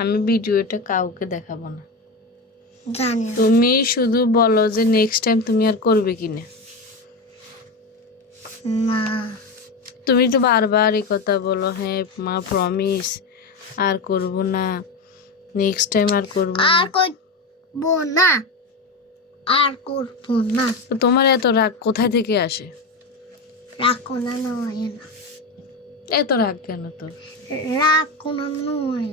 আমি ভিডিওটা কাউকে দেখাবো না। জানি তুমি শুধু বলো যে নেক্সট টাইম তুমি আর করবে কিনা না। তুমি তো বারবার এই কথা বলো হ্যাঁ মা প্রমিস আর করব না। নেক্সট টাইম আর করব না। আর করব না। আর করব না। তোমার এত রাগ কোথায় থেকে আসে? রাখো না নয় না। এত রাগ কেন তোর? রাখো না নয়।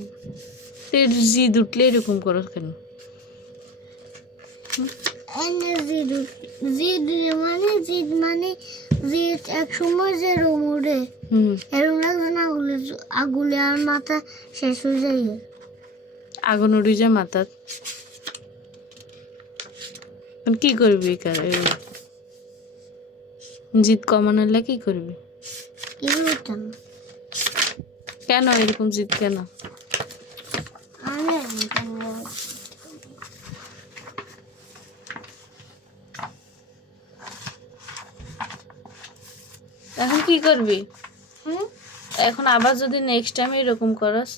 তুই জিদ উঠলে এরকম করো কেন? জিদ জিদ মানে জিদ মানে জিদ এক সময় যে রোমুড়ে হুম। এরকম লাগছে না আগুলে আগুলে আর মাথা শেষ হয়ে যায়। আগুন উড়ি যায় মাথাত কি করবি জিদ কমানোর কি করবি? কি করতাম কেন এরকম জিদ কেন? এখন কি করবি? হুম? এখন আবার যদি নেক্সট টাইম এরকম করস?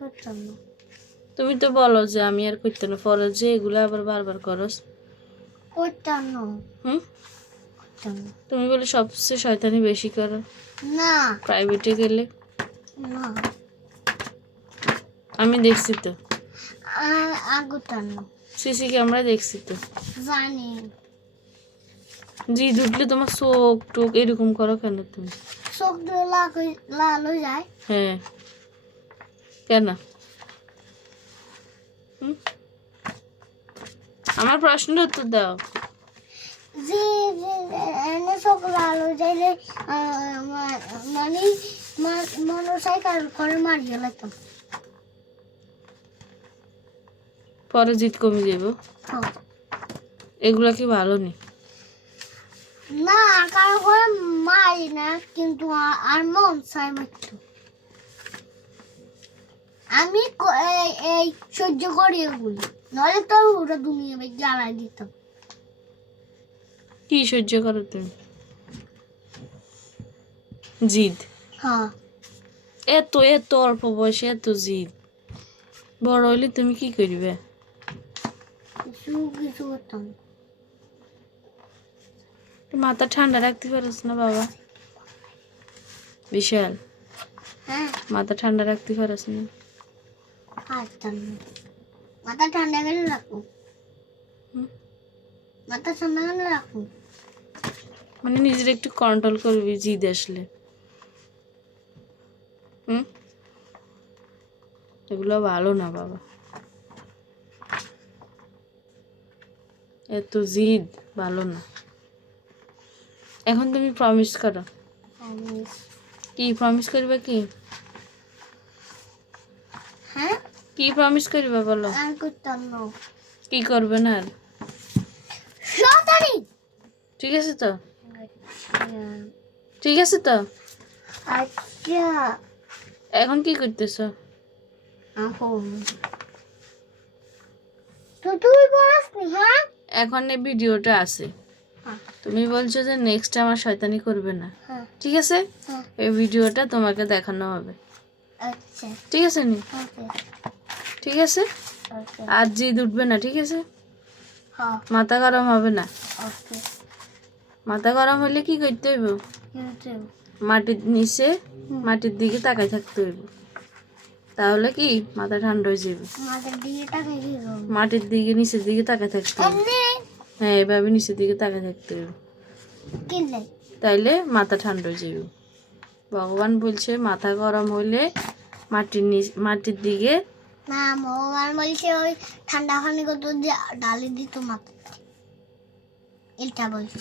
করতাম তুমি তো বলো যে আমি আর করতে না। পরে যে এগুলো আবার বারবার করস। করতাম না। হুম? করতাম তুমি বলে সবচেয়ে শয়তানি বেশি করো। না। প্রাইভেটে গেলে? না। আমি দেখছি তো। আ- আগুতাম না। সিসি ক্যামেরা দেখছি তো। জানি। জি উঠলে তোমার চোখ টোক এরকম করো কেন তুমি? চোখ লাল হয়ে- যায়। হ্যাঁ। কেন? আমার প্রশ্নের উত্তর দাও। যাইলে মানে করে পরে জিত কমে যাব হ্যাঁ। এগুলা কি ভালো নি? না কারও করে মারি না কিন্তু আর মন চাই মারতো আমি এই- সহ্য করি এগুলি। নইলে তো ওরা দুনিয়া জ্বালাই দিতাম কি সহ্য করো তুমি? জিদ। হ্যাঁ। এত এত অল্প বয়সে এত জিদ। বড় হইলে তুমি কি করবে? কিছু কিছু করতাম মাথা ঠান্ডা রাখতে পারছ না বাবা। বিশাল। হ্যাঁ। মাথা ঠান্ডা রাখতে পারছ না। মাথা ঠান্ডা গেলে রাখব। মাথা ঠান্ডা গেলে রাখব। মানে নিজের একটু কন্ট্রোল করবি জিদ আসলে। এগুলো ভালো না বাবা। এত জিদ ভালো না। এখন তুমি প্রমিস করো। কি প্রমিস করবে কি? হ্যাঁ? কি প্রমিস করবে বলো? কি করবে না আর? ঠিক আছে তো? ঠিক আছে তো? আচ্ছা। এখন কি করতেছো? এখন হ্যাঁ? এখন এই ভিডিওটা আছে। হ্যাঁ। তুমি বলছো যে নেক্সট আমার শয়তানি করবে না। হ্যাঁ। ঠিক আছে? এই ভিডিওটা তোমাকে দেখানো হবে। আচ্ছা। ঠিক আছে নি? ঠিক আছে? আর জিদ উঠবে না ঠিক আছে? হ্যাঁ। মাথা গরম হবে না। মাথা গরম হলে কি করতে হইব? মাটির নিচে মাটির দিকে তাকাই থাকতে হইব। তাহলে কি? মাথা ঠান্ডা হয়ে যাবে। মাটির দিকে নিচের দিকে তাকাই থাকতে হবে। হ্যাঁ এভাবে নিচের দিকে তাকাই থাকতে হবে। তাইলে মাথা ঠান্ডা হয়ে যাবে। ভগবান বলছে মাথা গরম হলে মাটির মাটির দিকে না ভগবান বলছে ওই ঠান্ডা পানি কত ডালি দিত মাথা এটা বলছে।